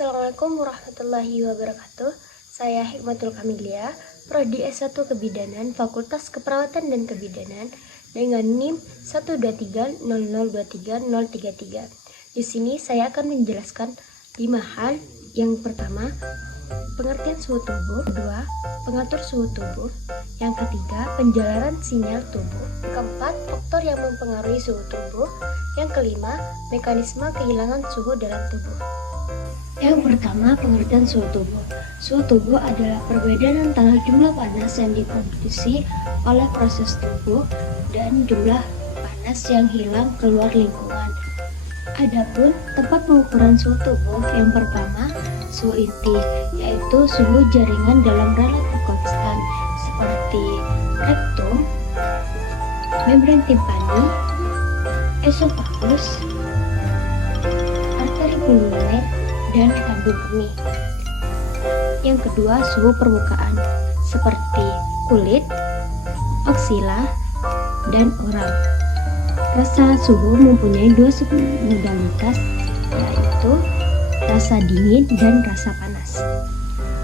Assalamualaikum warahmatullahi wabarakatuh. Saya Hikmatul Kamilia, Prodi S1 Kebidanan, Fakultas Keperawatan dan Kebidanan dengan NIM 12300230033. Di sini saya akan menjelaskan 5 hal. Yang pertama, pengertian suhu tubuh. Kedua, pengatur suhu tubuh. Yang ketiga, penjalaran sinyal tubuh. Keempat, faktor yang mempengaruhi suhu tubuh. Yang kelima, mekanisme kehilangan suhu dalam tubuh. Yang pertama, pengertian suhu tubuh. Suhu tubuh adalah perbedaan antara jumlah panas yang diproduksi oleh proses tubuh dan jumlah panas yang hilang keluar lingkungan. Adapun tempat pengukuran suhu tubuh, yang pertama, suhu inti, yaitu suhu jaringan dalam relatif konstan seperti rektum, membran timpani, esofagus, arteri pulmoner, dan kandung kemih. Yang kedua, suhu permukaan seperti kulit, aksila, dan oral. Rasa suhu mempunyai dua submodalitas, yaitu rasa dingin dan rasa panas.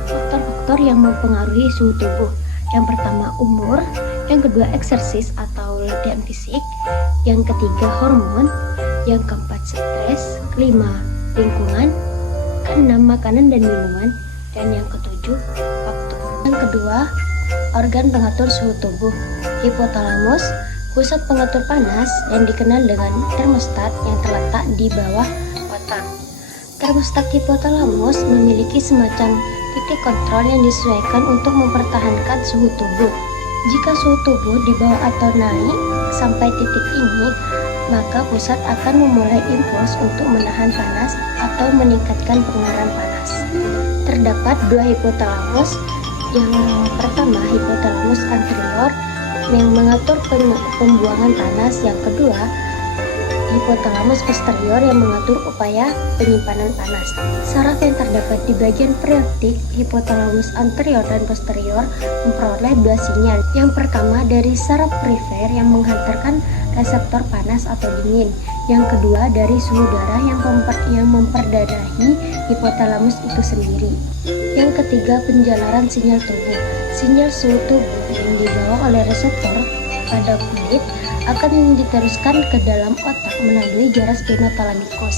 Faktor-faktor yang mempengaruhi suhu tubuh, yang pertama umur, yang kedua eksersis atau latihan fisik, yang ketiga hormon, yang keempat stres, kelima lingkungan, keenam makanan dan minuman, dan yang ketujuh faktor. Yang kedua, organ pengatur suhu tubuh, hipotalamus, pusat pengatur panas yang dikenal dengan termostat yang terletak di bawah otak. Termostat hipotalamus memiliki semacam titik kontrol yang disesuaikan untuk mempertahankan suhu tubuh. Jika suhu tubuh di bawah atau naik sampai titik ini, maka pusat akan memulai impuls untuk menahan panas atau meningkatkan pengerahan panas. Terdapat dua hipotalamus. Yang pertama, hipotalamus anterior yang mengatur pembuangan panas. Yang kedua, hipotalamus posterior yang mengatur upaya penyimpanan panas. Saraf yang terdapat di bagian periodik hipotalamus anterior dan posterior memperoleh dua sinyal. Yang pertama dari saraf perifer yang menghantarkan reseptor panas atau dingin. Yang kedua dari suhu darah yang memperdarahi hipotalamus itu sendiri. Yang ketiga, penjalaran sinyal tubuh. Sinyal suhu tubuh yang dibawa oleh reseptor pada kulit akan diteruskan ke dalam otak melalui jarum spinothalamikus.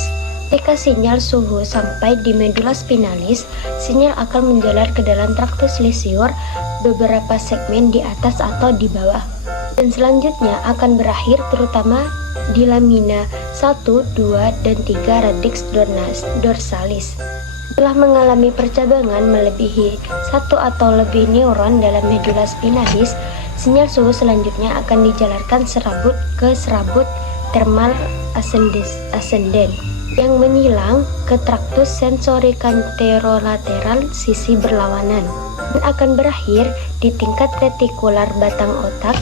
Ketika sinyal suhu sampai di medula spinalis, sinyal akan menjalar ke dalam traktus lesior beberapa segmen di atas atau di bawah, dan selanjutnya akan berakhir terutama di lamina 1, 2, dan 3 radix dorsalis. Setelah mengalami percabangan melebihi satu atau lebih neuron dalam medula spinalis, sinyal suhu selanjutnya akan dijalarkan serabut ke serabut thermal ascendens yang menyilang ke traktus sensorikanterolateral sisi berlawanan dan akan berakhir di tingkat retikular batang otak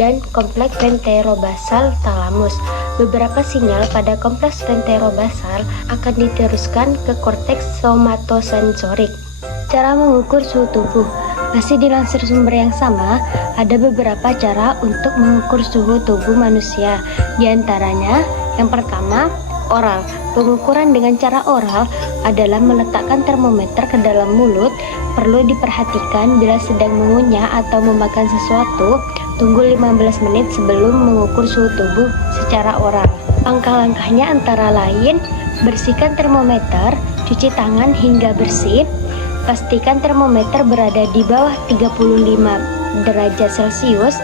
dan kompleks ventrobasal talamus. Beberapa sinyal pada kompleks ventrobasal akan diteruskan ke korteks somatosensorik. Cara mengukur suhu tubuh masih dilansir sumber yang sama. Ada beberapa cara untuk mengukur suhu tubuh manusia. Di antaranya, yang pertama, oral. Pengukuran dengan cara oral adalah meletakkan termometer ke dalam mulut. Perlu diperhatikan bila sedang mengunyah atau memakan sesuatu, tunggu 15 menit sebelum mengukur suhu tubuh secara oral. Langkah-langkahnya antara lain, bersihkan termometer, cuci tangan hingga bersih, pastikan termometer berada di bawah 35 derajat Celcius,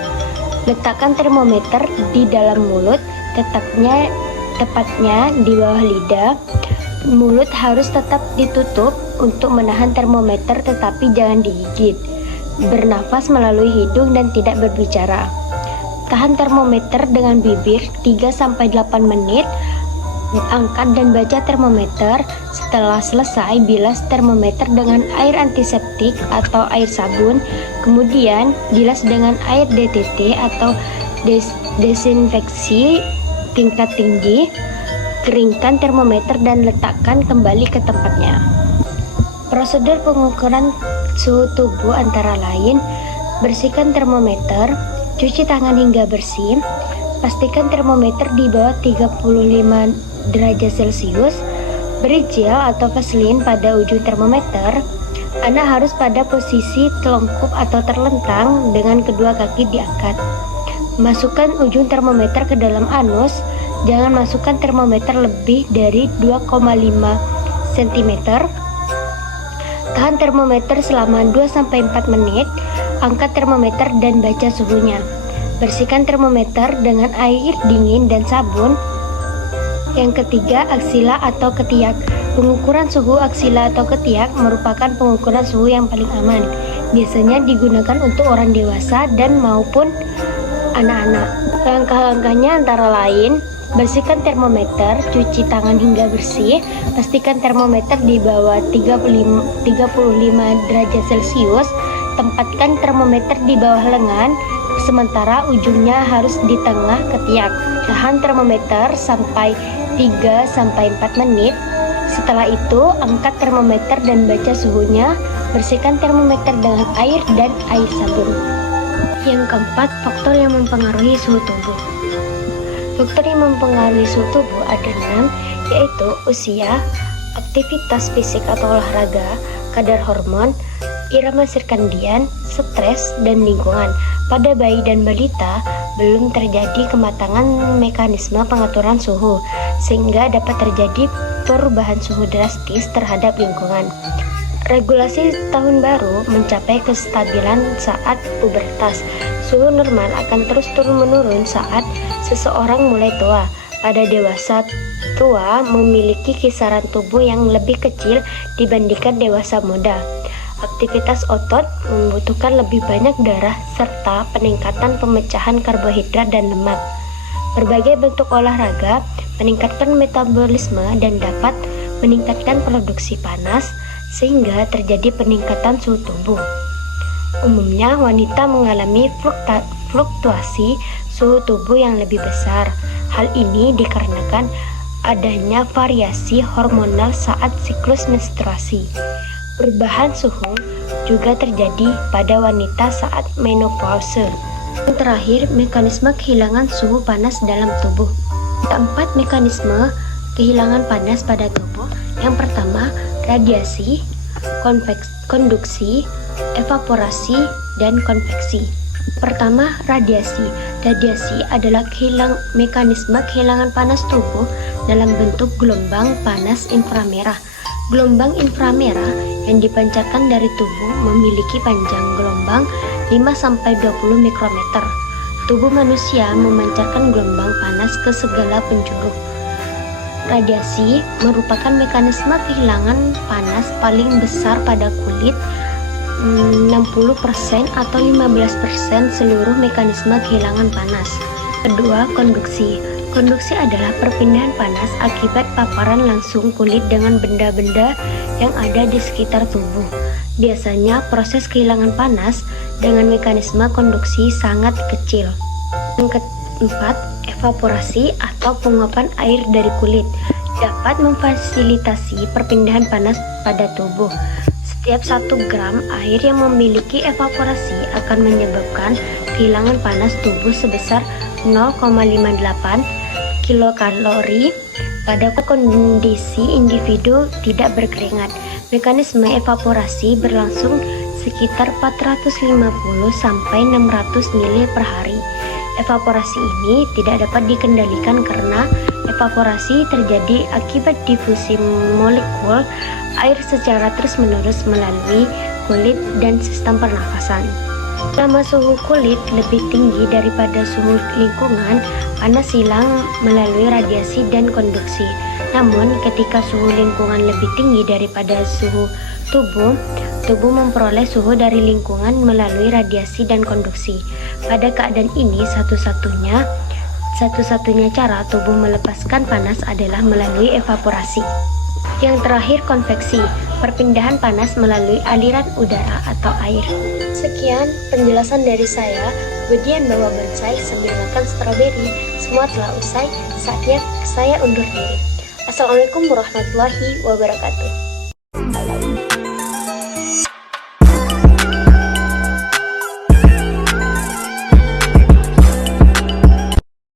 letakkan termometer di dalam mulut, tepatnya di bawah lidah. Mulut harus tetap ditutup untuk menahan termometer tetapi jangan digigit. Bernafas melalui hidung dan tidak berbicara. Tahan termometer dengan bibir 3-8 menit. Angkat dan baca termometer. Setelah selesai, bilas termometer dengan air antiseptik atau air sabun. Kemudian bilas dengan air DTT atau desinfeksi tingkat tinggi. Keringkan termometer dan letakkan kembali ke tempatnya. Prosedur pengukuran suhu tubuh antara lain, bersihkan termometer, cuci tangan hingga bersih, pastikan termometer di bawah 35 derajat Celcius, Beri gel atau vaselin pada ujung termometer. Anak harus pada posisi telungkup atau terlentang dengan kedua kaki diangkat. Masukkan ujung termometer ke dalam anus. Jangan masukkan termometer lebih dari 2,5 cm. Tahan termometer selama 2-4 menit. Angkat termometer dan baca suhunya. Bersihkan termometer dengan air dingin dan sabun. Yang ketiga, aksila atau ketiak. Pengukuran suhu aksila atau ketiak merupakan pengukuran suhu yang paling aman. Biasanya digunakan untuk orang dewasa dan maupun anak-anak. Langkah-langkahnya antara lain: bersihkan termometer, cuci tangan hingga bersih, pastikan termometer di bawah 35 derajat Celcius, tempatkan termometer di bawah lengan, sementara ujungnya harus di tengah ketiak. Tahan termometer sampai 3-4 menit. Setelah itu, angkat termometer dan baca suhunya. Bersihkan termometer dengan air dan air sabun. Yang keempat, faktor yang mempengaruhi suhu tubuh. Faktor yang mempengaruhi suhu tubuh ada 6, yaitu usia, aktivitas fisik atau olahraga, kadar hormon, irama sirkadian, stres, dan lingkungan. Pada bayi dan balita, belum terjadi kematangan mekanisme pengaturan suhu, sehingga dapat terjadi perubahan suhu drastis terhadap lingkungan. Regulasi tahun baru mencapai kestabilan saat pubertas. Suhu normal akan terus turun-menurun saat seseorang mulai tua. Pada dewasa tua memiliki kisaran tubuh yang lebih kecil dibandingkan dewasa muda. Aktivitas otot membutuhkan lebih banyak darah serta peningkatan pemecahan karbohidrat dan lemak. Berbagai bentuk olahraga meningkatkan metabolisme dan dapat meningkatkan produksi panas sehingga terjadi peningkatan suhu tubuh. Umumnya wanita mengalami fluktuasi suhu tubuh yang lebih besar. Hal ini dikarenakan adanya variasi hormonal saat siklus menstruasi. Perubahan suhu juga terjadi pada wanita saat menopause. Yang terakhir, mekanisme kehilangan suhu panas dalam tubuh. Keempat mekanisme kehilangan panas pada tubuh. Yang pertama, radiasi, konduksi, evaporasi, dan konveksi. Pertama, radiasi. Radiasi adalah mekanisme kehilangan panas tubuh dalam bentuk gelombang panas inframerah. Gelombang inframerah yang dipancarkan dari tubuh memiliki panjang gelombang 5-20 mikrometer. Tubuh manusia memancarkan gelombang panas ke segala penjuru. Radiasi merupakan mekanisme kehilangan panas paling besar pada kulit. 60% atau 15% seluruh mekanisme kehilangan panas. Kedua, konduksi. Konduksi adalah perpindahan panas akibat paparan langsung kulit dengan benda-benda yang ada di sekitar tubuh. Biasanya proses kehilangan panas dengan mekanisme konduksi sangat kecil. Yang keempat, evaporasi atau penguapan air dari kulit dapat memfasilitasi perpindahan panas pada tubuh. Setiap 1 gram air yang memiliki evaporasi akan menyebabkan kehilangan panas tubuh sebesar 0,58 kilokalori pada kondisi individu tidak berkeringat. Mekanisme evaporasi berlangsung sekitar 450 sampai 600 ml per hari. Evaporasi ini tidak dapat dikendalikan karena evaporasi terjadi akibat difusi molekul air secara terus-menerus melalui kulit dan sistem pernafasan. Selama suhu kulit lebih tinggi daripada suhu lingkungan, panas hilang melalui radiasi dan konduksi. Namun, ketika suhu lingkungan lebih tinggi daripada suhu tubuh, tubuh memperoleh suhu dari lingkungan melalui radiasi dan konduksi. Pada keadaan ini, satu-satunya cara tubuh melepaskan panas adalah melalui evaporasi. Yang terakhir, konveksi, perpindahan panas melalui aliran udara atau air. Sekian penjelasan dari saya, Budian bawa bonsai sambil makan stroberi. Semua telah usai, saatnya saya undur diri. Assalamualaikum warahmatullahi wabarakatuh.